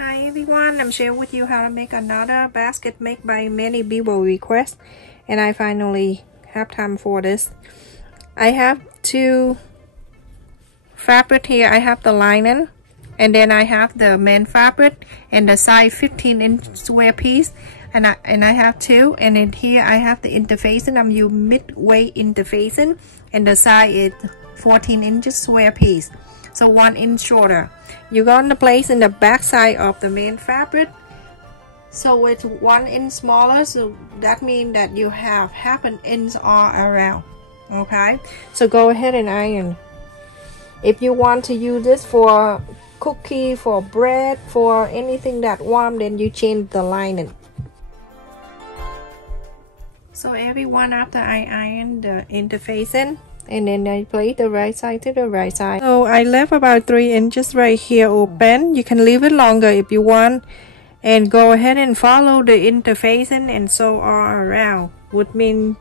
Hi everyone, I'm sharing with you how to make another basket made by many people request, and I finally have time for this. I have two fabric here. I have the linen, and then I have the main fabric and the size 15-inch square piece, and I have two, and then here I have the interfacing. I'm using midweight interfacing, and the size is 14 inches square piece, so 1 inch shorter. You're going to place in the back side of the main fabric, so it's 1 inch smaller, so that means that you have half an inch all around. Okay, so go ahead and iron. If you want to use this for cookie, for bread, for anything that warm, then you change the lining. So everyone, after I iron the interfacing, and then I place the right side to the right side. So I left about 3 inches right here open. You can leave it longer if you want, and go ahead and follow the interfacing and sew all around, which means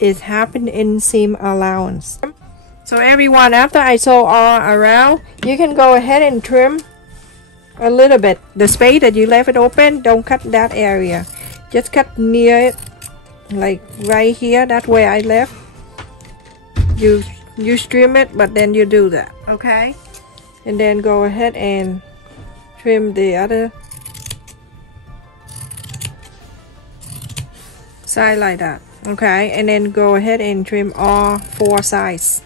it's half an inch seam allowance. So everyone, after I sew all around, you can go ahead and trim a little bit. The space that you left it open, don't cut that area. Just cut near it, like right here. That's where I left. You trim it, but then you do that, okay? And then go ahead and trim the other side like that, okay? And then go ahead and trim all 4 sides.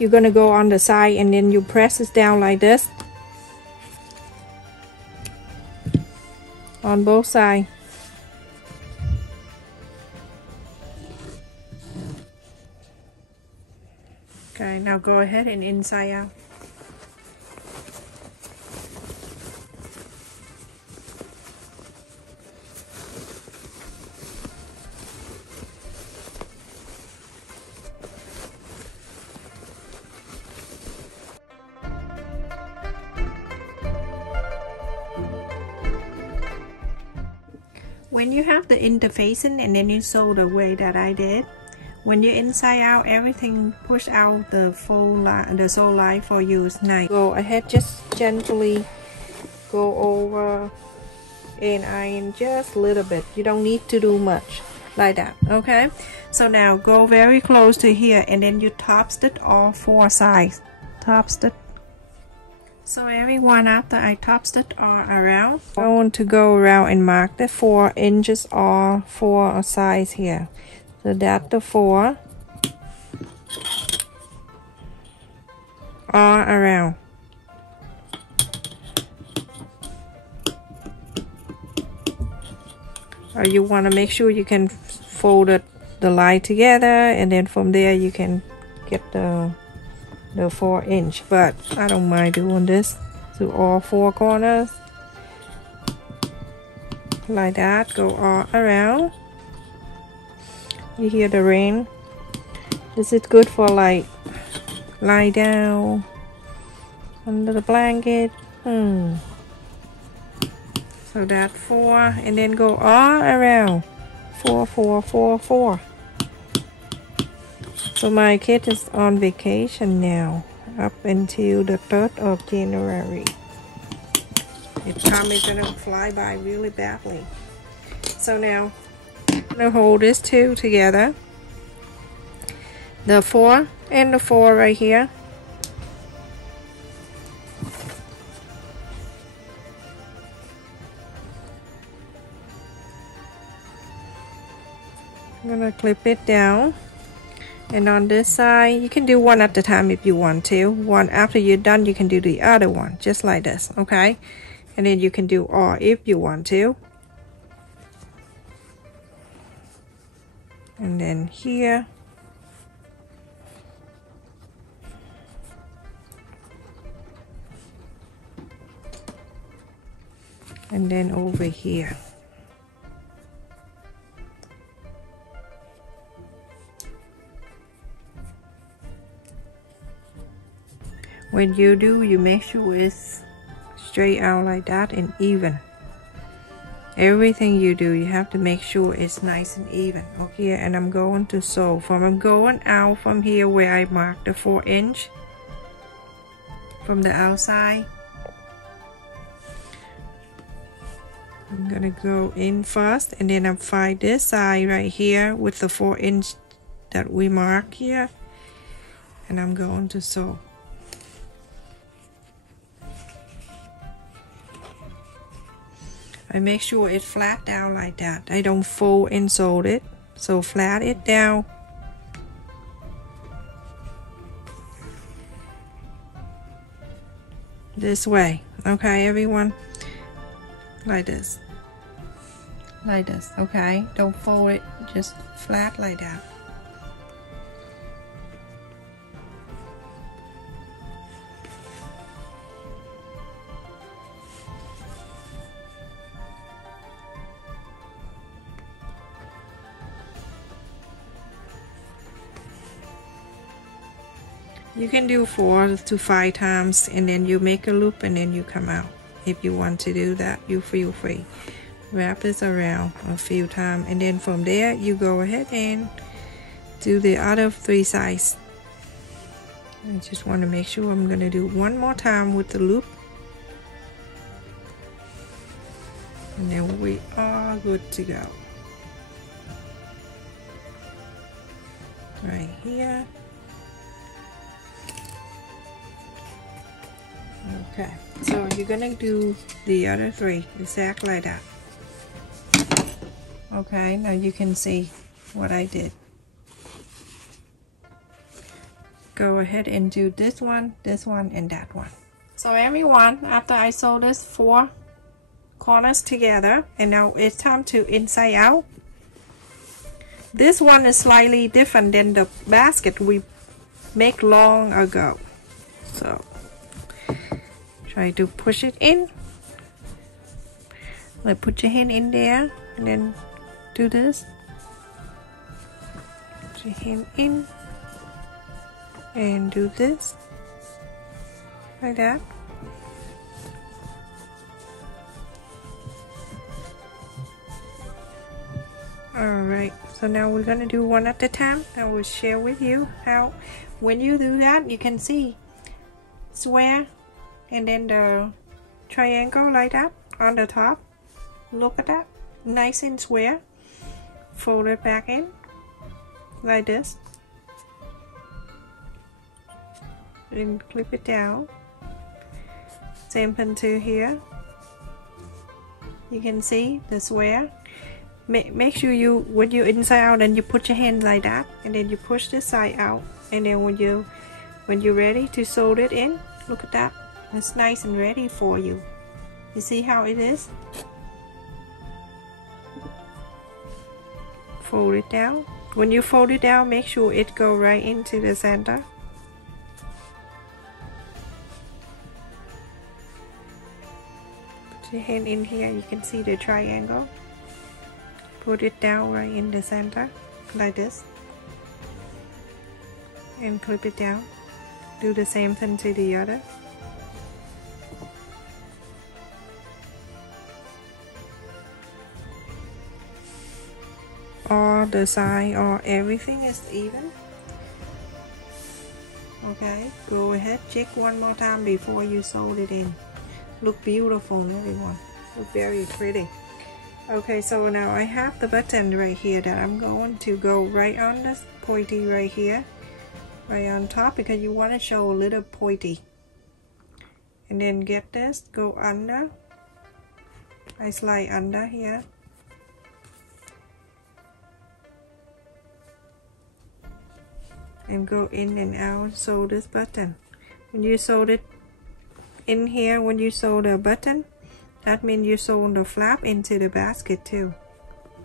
You're gonna go on the side, and then you press it down like this on both sides. Okay, now go ahead and inside out. When you have the interfacing and then you sew the way that I did, when you inside out, everything push out the fold line, the sew line for you is nice. Go ahead, just gently go over and iron just a little bit. You don't need to do much like that, okay? So now go very close to here, and then you top stitch all 4 sides. Top stitch. So everyone, after I top stitch all around, I want to go around and mark the 4 inches all 4 sides here. So that's the 4 all around. Or you want to make sure you can fold the line together, and then from there you can get the 4 inch, but I don't mind doing this to all 4 corners like that. Go all around. You hear the rain? This is good for like lie down under the blanket. So that 4, and then go all around. 4, 4, 4, 4. So my kid is on vacation now, up until the 3rd of January. It's probably gonna fly by really badly. So now, I'm gonna hold this 2 together. The 4 and the 4 right here. I'm gonna clip it down. And on this side, you can do one at a time if you want to. One after you're done, you can do the other one, just like this, okay? And then you can do all if you want to. And then here. And then over here. when you do, you make sure it's straight out like that and even. Everything you do, you have to make sure it's nice and even. Okay, and I'm going to sew I'm going out from here where I marked the 4" from the outside. I'm gonna go in first, and then I'll find this side right here with the 4" that we mark here, and I'm going to sew. I make sure it's flat down like that. I don't fold and sew it, so flat it down. This way, okay, everyone? Like this. Like this, okay? Don't fold it, just flat like that. You can do 4 to 5 times, and then you make a loop and then you come out. If you want to do that, you feel free. Wrap this around a few times, and then from there you go ahead and do the other 3 sides. I just want to make sure I'm going to do one more time with the loop, and then we are good to go. Right here. Okay, so you're gonna do the other 3 exactly like that. Okay, now you can see what I did. Go ahead and do this one, and that one. So everyone, after I sew this 4 corners together, and now it's time to inside out. This one is slightly different than the basket we make long ago. So try to push it in. Like put your hand in there and then do this. Put your hand in and do this. Like that. Alright, so now we're gonna do one at a time. I will share with you how when you do that you can see square and then the triangle like that on the top. Look at that, nice and square. Fold it back in like this and clip it down. Same thing to here. You can see the square. Make sure you, when you inside out, and you put your hand like that, and then you push this side out, and then when you're ready to sew it in, look at that. It's nice and ready for you. You see how it is? Fold it down. When you fold it down, make sure it go right into the center. Put your hand in here, you can see the triangle. Put it down right in the center, like this. And clip it down. Do the same thing to the other. All the side or everything is even. Okay, go ahead, check one more time before you sew it in. Look beautiful, everyone. Look very pretty. Okay, so now I have the button right here that I'm going to go right on this pointy right here, right on top, because you want to show a little pointy. And then get this, go under. I slide under here. And go in and out, sew this button. When you sew it in here, when you sew the button, that means you sew the flap into the basket too.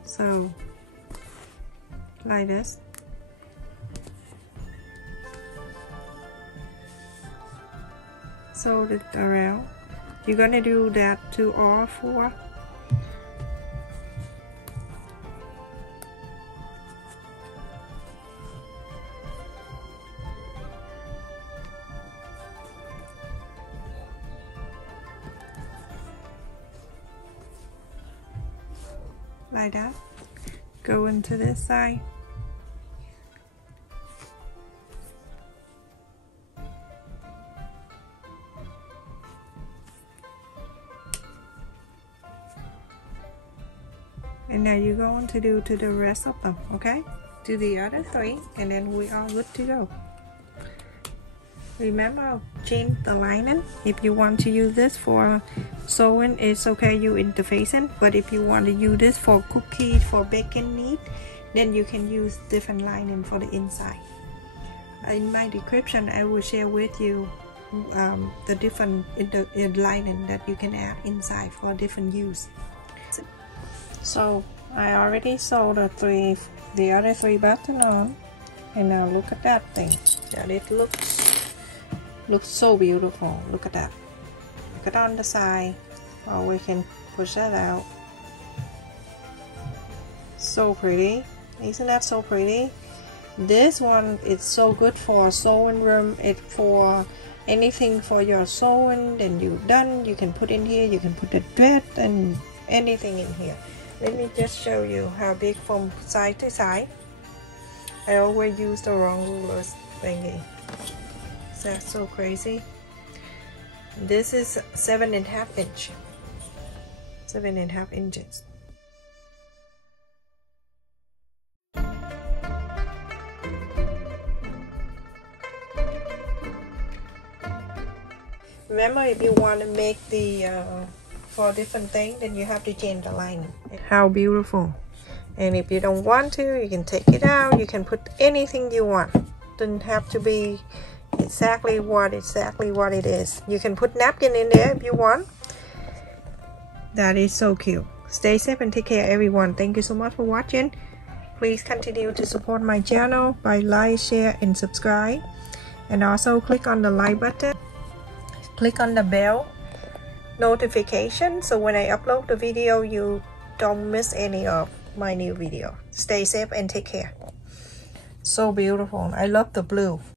So, like this. Sew it around. You're gonna do that to all 4. like that. Go into this side. And now you're going to do to the rest of them, okay? Do the other 3, and then we are good to go. Remember, change the lining. If you want to use this for sewing, it's okay, you interfacing. But if you want to use this for cookies, for baking meat, then you can use different lining for the inside. In my description, I will share with you the different lining that you can add inside for different use. So I already sewed the other 3 buttons on, and now look at that thing. That it looks so beautiful. Look at that. Look at on the side. Oh, we can push that out. So pretty. Isn't that so pretty? This one is so good for sewing room. It's for anything for your sewing. Then you're done. You can put in here. You can put the thread and anything in here. Let me just show you how big from side to side. I always use the wrong rulers thingy. That's so crazy. This is 7.5 inch. 7.5 inches. Remember, if you want to make the for different things, then you have to change the line. How beautiful. And if you don't want to, you can take it out. You can put anything you want. Doesn't have to be exactly what it is. You can put napkin in there if you want. That is so cute. Stay safe and take care, everyone. Thank you so much for watching. Please continue to support my channel by like, share, and subscribe. And also click on the like button. Click on the bell notification, so when I upload the video, you don't miss any of my new video. Stay safe and take care. So beautiful. I love the blue.